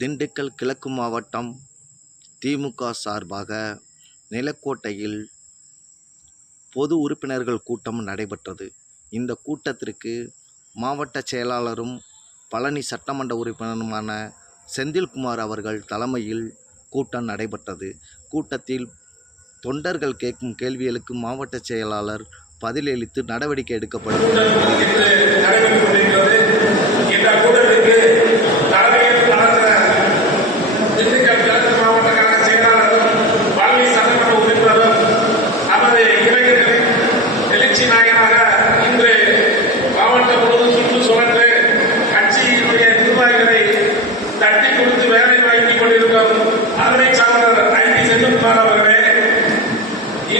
திண்டுக்கல் கிழக்கு மாவட்டம் திமுக சார்பாக நிலக்கோட்டையில் பொது உறுப்பினர்கள் கூட்டம் நடைபெற்றது. இந்த கூட்டத்திற்கு மாவட்ட செயலாளரும் பழனி சட்டமன்ற உறுப்பினருமான செந்தில்குமார் அவர்கள் தலைமையில் கூட்டம் நடைபெற்றது. கூட்டத்தில் தொண்டர்கள் கேட்கும் கேள்விகளுக்கு மாவட்ட செயலாளர் பதிலளித்து நடவடிக்கை எடுக்கப்படும்.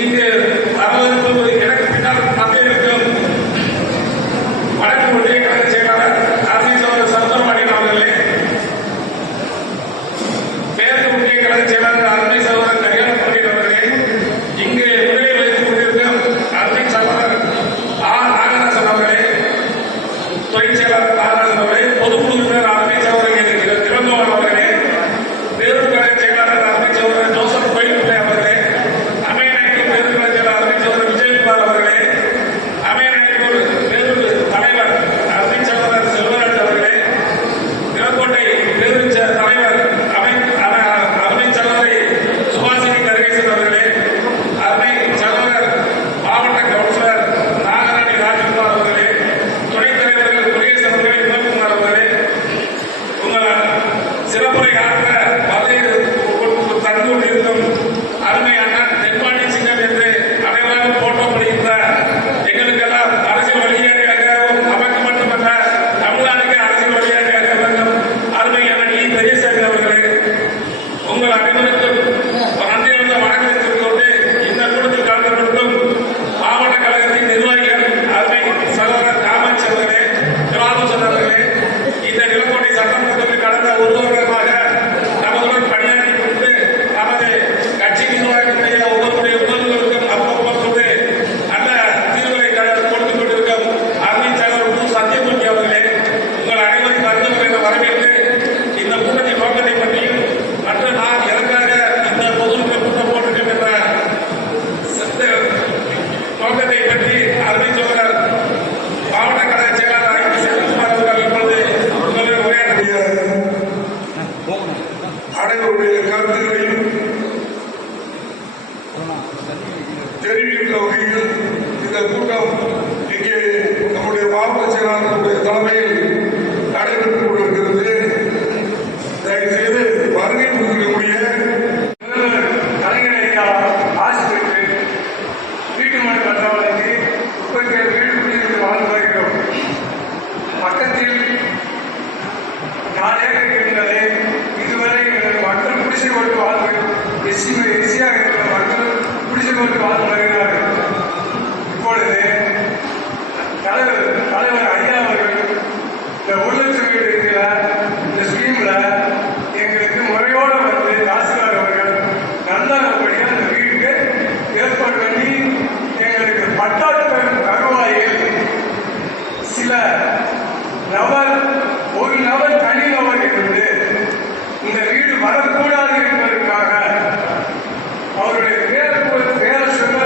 இங்கு வரவிருப்பது எனக்கு பின்னால் பங்கேற்கும் வடக்கு ஒன்றிய கழக செயலாளர் அரசியல் சவுந்தரபாண்டியன் அவர்களே, மேற்கு ஒன்றிய கழக செயலாளர் அருமை சகோதரர் கல்யாணம் பாண்டியன் அவர்களே, இங்கு முன்னிலை வகித்துக் கொண்டிருக்கும் அருமை சகோதரர் நாகராசன் அவர்களே, துறை செயலாளர் நாகராசன் அவர்களே, பொதுக்குழு உறுப்பினர் அருமை சகோதரர் திறந்தவன் அவர்களே, வேலூர் கழக செயலாளர் அருமை சகோதரர் ஜோசப் கோயில்பிள்ளை அவர்களே, அனைவருடைய கருத்துக்களையும் தெரிவிக்கின்ற வகையில் இந்த கூட்டம் இங்கே நம்முடைய மாவட்ட செயலாளர்களுடைய தலைமையில் நடைபெற்றுக் கொண்டிருக்கிறது. தயவுசெய்து வருகை புரிந்திருக்கக்கூடிய ஆசிரியருக்கு வீட்டுமனை பற்றவர்களுக்கு வீடு குடியிருந்து வாழ்ந்து வருகிறோம். பக்கத்தில் 4 ஏக்கர் இருக்கின்றது. இதுவரை மக்கள் குடிசை கொண்டு வாழ்வு எஸ்சியாக இருக்கிற மக்கள் குடிசை கொண்டு வாழ்ந்து வருகிறார்கள். இப்பொழுது தலைவர் ஐயா அவர்கள் இந்த 1 லட்சம் வீடு இருக்கிற இந்த ஸ்கீம்ல எங்களுக்கு முறையோடு வந்து தாசில்தார் அவர்கள் நல்லபடியாக அந்த வீட்டுக்கு ஏற்பாடு பண்ணி எங்களுக்கு பட்டாட்டு தகவலையில் சில ஒரு நபர் தனி நபர் இருந்து இந்த வீடு வரக்கூடாது என்பதற்காக அவருடைய பேர சொல்ல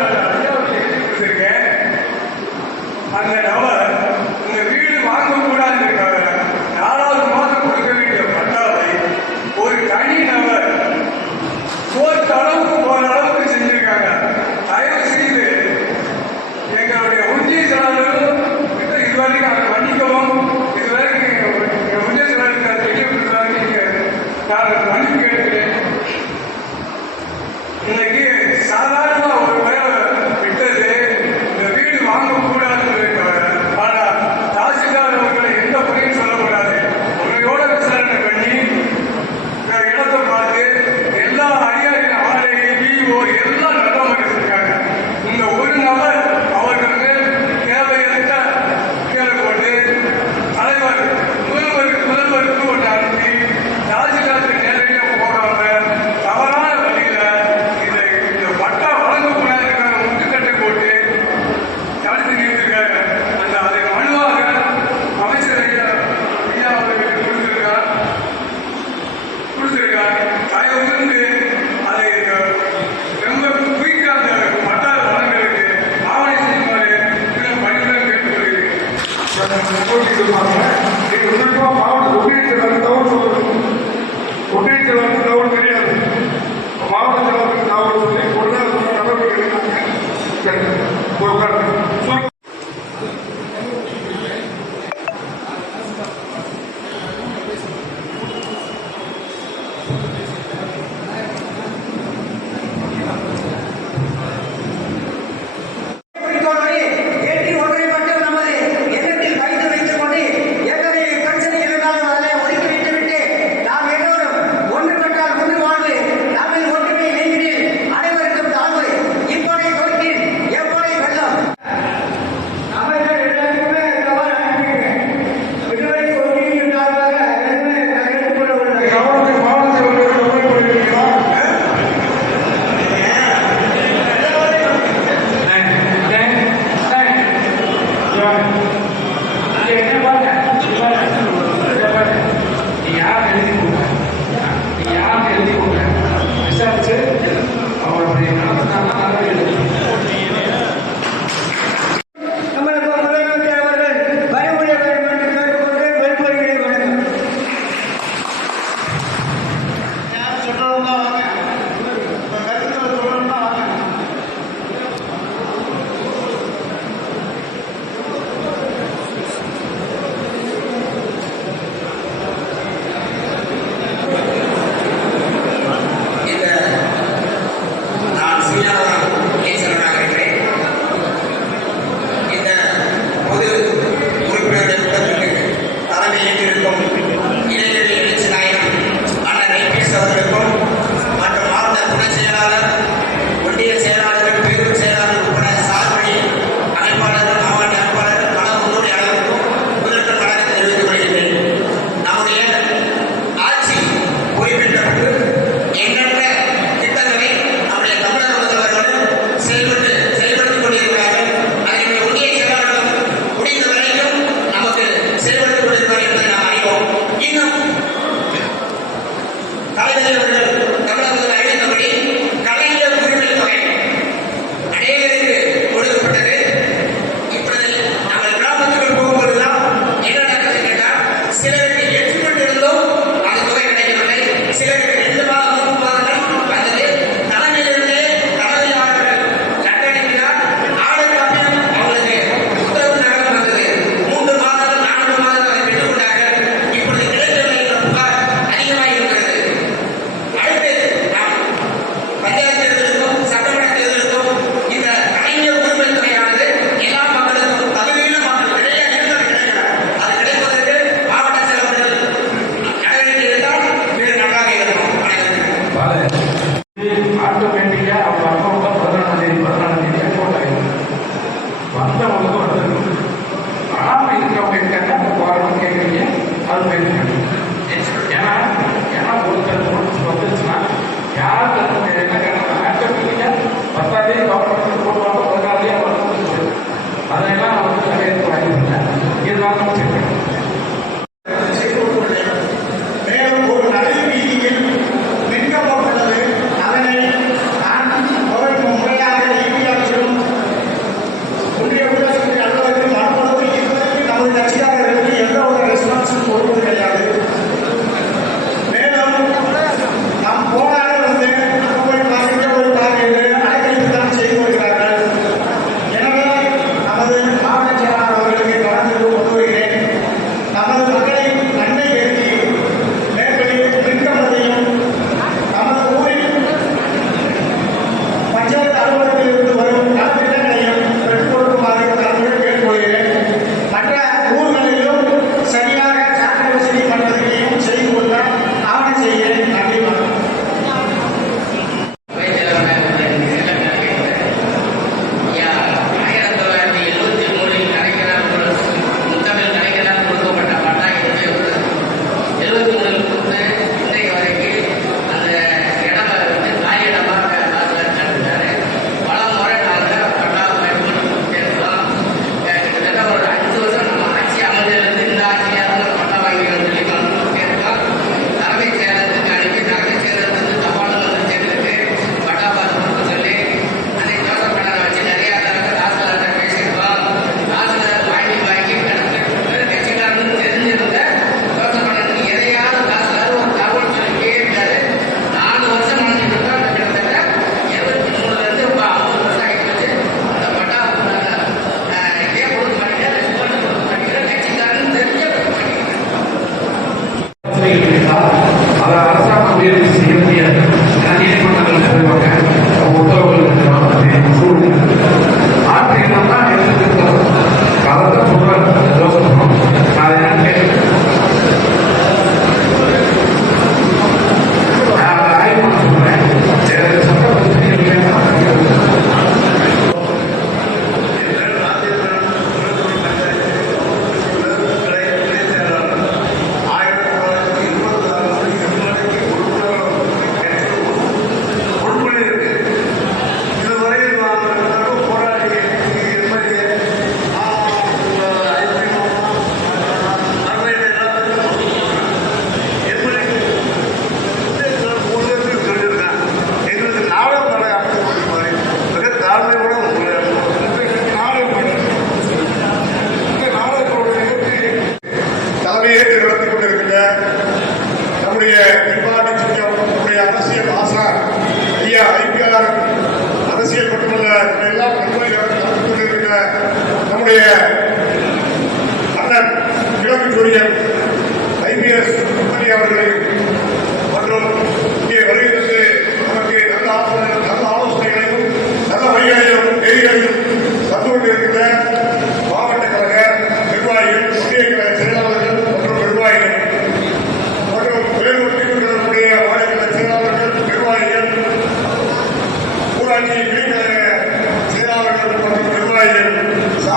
அந்த நபர் இந்த வீடு வாங்கக்கூடாது இருக்காங்க.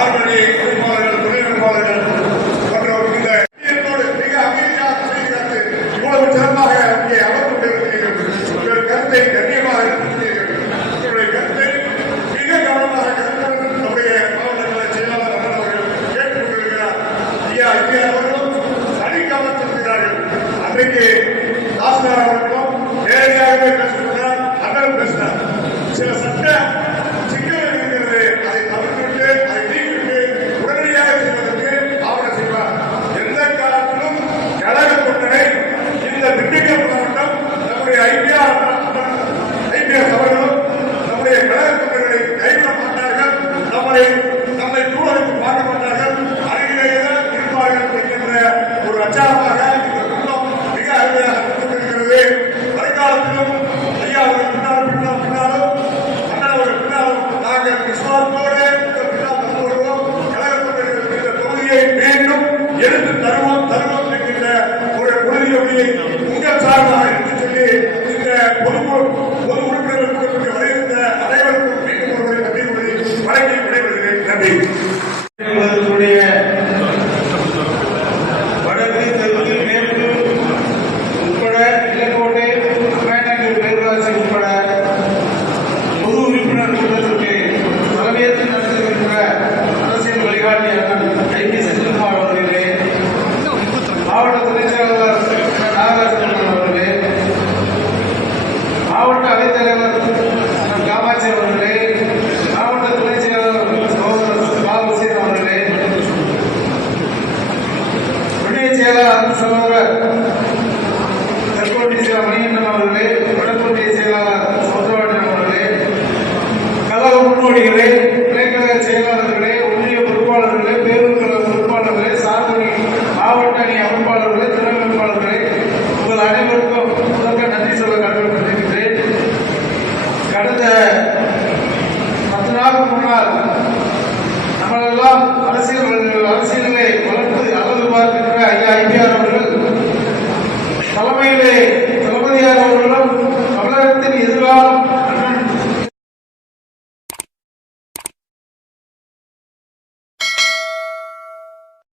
பார்வதி